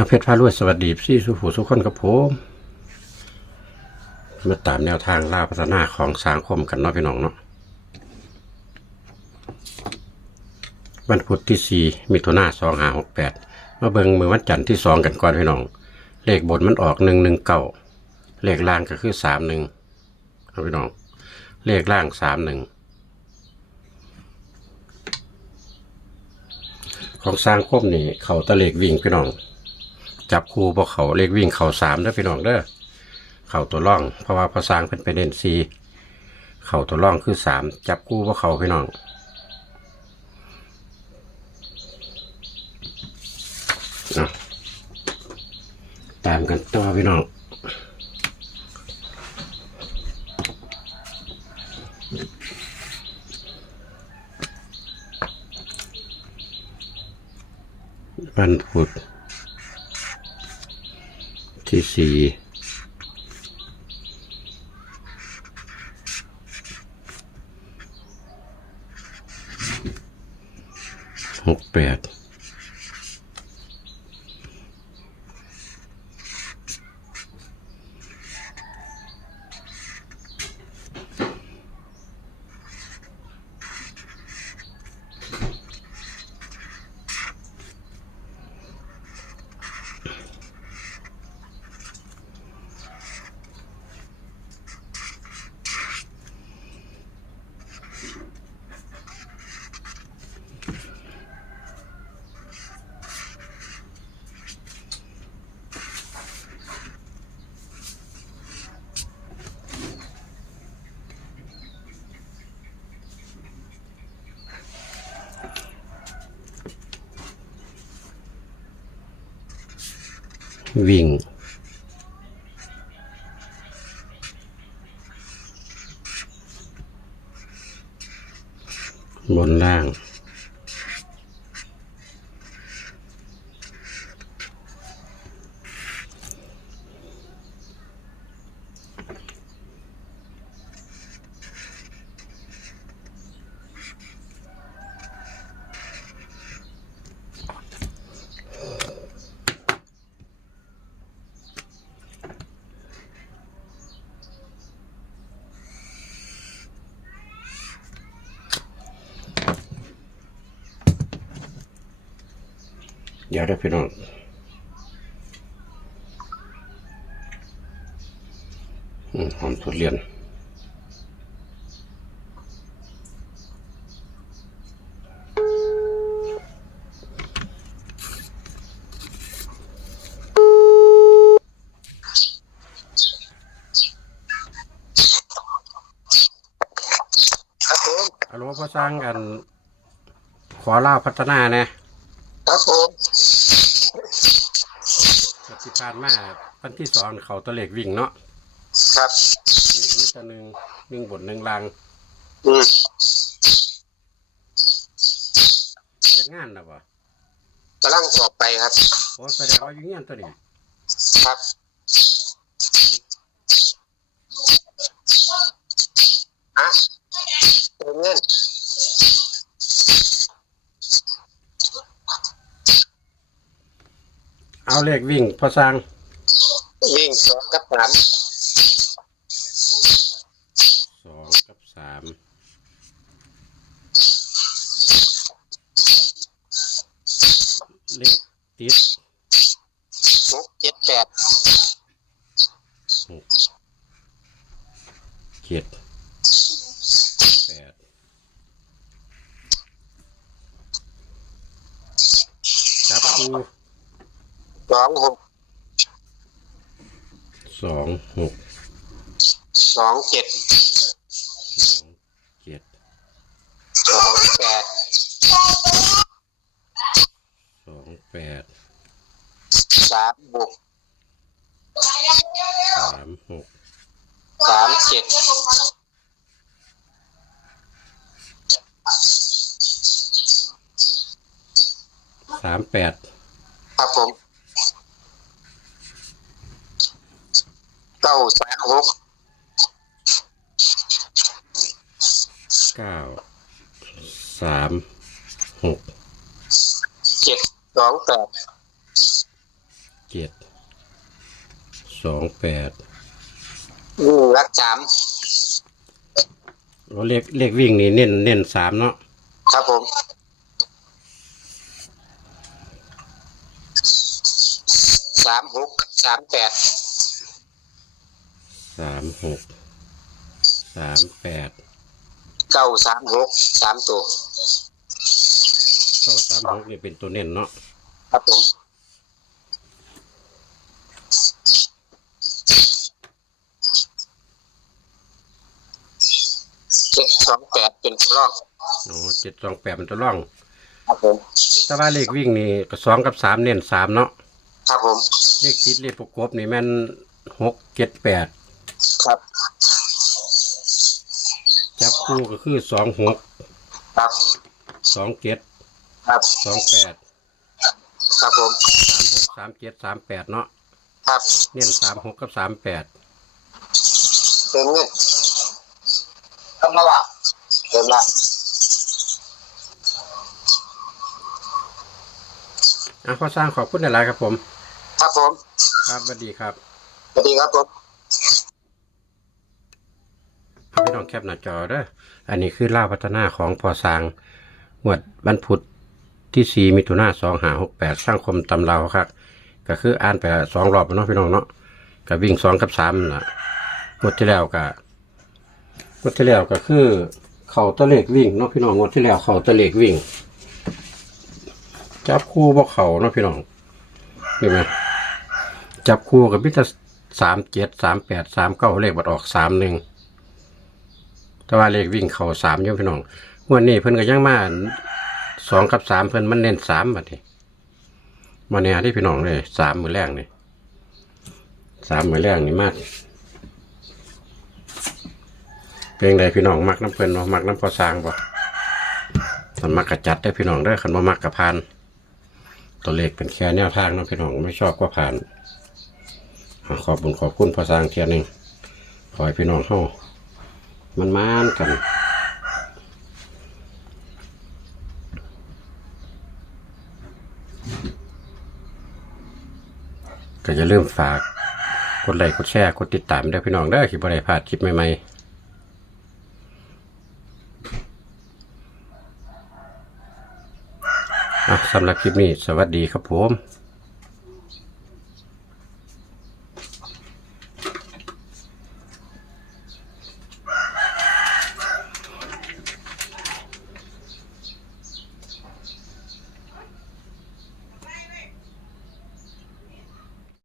อาเพชรพารวยสวัสดีพี่สุผู้สุขคนกับผมมาตามแนวทางล่าพัฒนาของสังคมกันเนาะพี่น้องเนาะวันพุธที่สี่มิถุนาสองห้าหกแปดมาเบิงมือวันจันทร์ที่สองกันก่อนพี่น้อง เลขบนมันออกหนึ่งหนึ่งเก้าเลขล่างก็คือสามหนึ่งพี่น้อง เลขล่างสามหนึ่งของสร้างคมนี่เขาตะเลกวิ่งพี่น้อง จับคู่พวกเขาเลขวิ่งเขาสามเด้อพี่น้องเด้อเข่าตัวร่อง เพราะว่าพอสร้างเป็นไปเน้นซีเข่าตัวร่องคือสามจับคู่พวกเขาพี่น้องตามกันต่อพี่น้องวันพุธ ที่สี่หกแปด วิ่ง บนล่าง เดี๋ยวได้พี่น้องอืมหอมทุเรียนครับผมฮัลโหลพ่อสร้างกัน ขอเล่าพัฒนาเนี่ย ครับผม ที่ผ่านมาวันที่สองเขาตัวเลขวิ่งเนาะครับนี่มีตัวหนึ่งหนึ่งบนหนึ่งล่างอืมเจ็ดงานนะบ่กำลังออกไปครับ โอ้แสดงว่าอยู่เงี้ยนตัวนี้ครับอะเติมเงิน เอาเลขวิ่งพ่อสร้างวิ่งสองกับสามสองกับสามเลขติดหกเจ็ดแปดหกเจ็ดแปดครับครู ส องหกสองหกสองเจ็ดสองเจ็ดสองแปดสองแปดสามหกสามหกสามเจ็ดสามแปดครับผม ก้าสามหกเก้าสามหกเจ็ดสองแปดเจ็ดสองแปดวิ่งรักสามเราเลขเลขวิ่งนี่เน้นเน้นสามเนาะครับผมสามหกสามแปด สามหกสามแปดเก้าสามหกสามตัวก็สามหกนี่เป็นตัวเน้นเนาะครับผมเจ็ดสองแปดเป็นตัวรองโอ้เจ็ดสองแปดเป็นตัวร่อง ครับผมแต่ว่าเลขวิ่งนี่ก็สองกับสามเน้นสามเนาะ ครับผมเลขติดเลขประกบนี่แม่นหกเจ็ดแปด ครับ จับคู่ก็คือสองหกครับสองเจ็ดครับสองแปดครับผมสามหกสามเจ็ดสามแปดเนาะครับเน้นสามหกกับสามแปดเติมเงินทำมาละเติมละอะขอสร้างขอบคุณหลายๆครับผม ครับผม ครับสวัสดีครับ สวัสดีครับผม เอาพี่น้อง แคปหน้าจอเด้ออันนี้คือล่าพัฒนาของพอสางงวดวันพุธที่สี่มิถุนาสองหาหกแปดสร้างคมตำเราครับก็คืออ่านไปสองรอบเนาะพี่น้องเนาะก็วิ่งสองกับสามน่ะงวดที่แล้วก็งวดที่แล้วก็คือ เข่าตะเลกวิ่งเนาะพี่น้องงวดที่แล้วเข่าตะเลกวิ่ง จับคู่บ่เข่าเนาะพี่น้องเห็นไหมจับคู่กับพิจสามเจ็ดสามแปดสามเก้าเลขบัดออกสามหนึ่ง แต่ว่าเลขวิ่งเข่าสามอยู่พี่น้องงวดนี้เพิ่นก็ยังมาสองกับสามเพิ่นมันเน้นสามบัดนี้มาเนี่ยที่พี่น้องเลยสามมือแรกนี่สามมือแรกนี่มากเพลงใดพี่น้องมักน้ำเพิ่นบ่มักน้ำพอสร้างบ่ถ้ามักกระจัดได้พี่น้องเด้อคันบ่มักกระพานตัวเลขเป็นแค่แนวทางเนาะพี่น้องไม่ชอบก็ผ่าน ขอบคุญขอบคุณพอสร้างเทียนหนึ่งขอให้พี่น้องเฮา มันมานกันก็อย่าลืมฝากกดไลค์กดแชร์กดติดตามด้วยพี่น้องเด้คลิปอะไรพลาดคลิปใหม่ๆสำหรับคลิปนี้ สวัสดีครับผม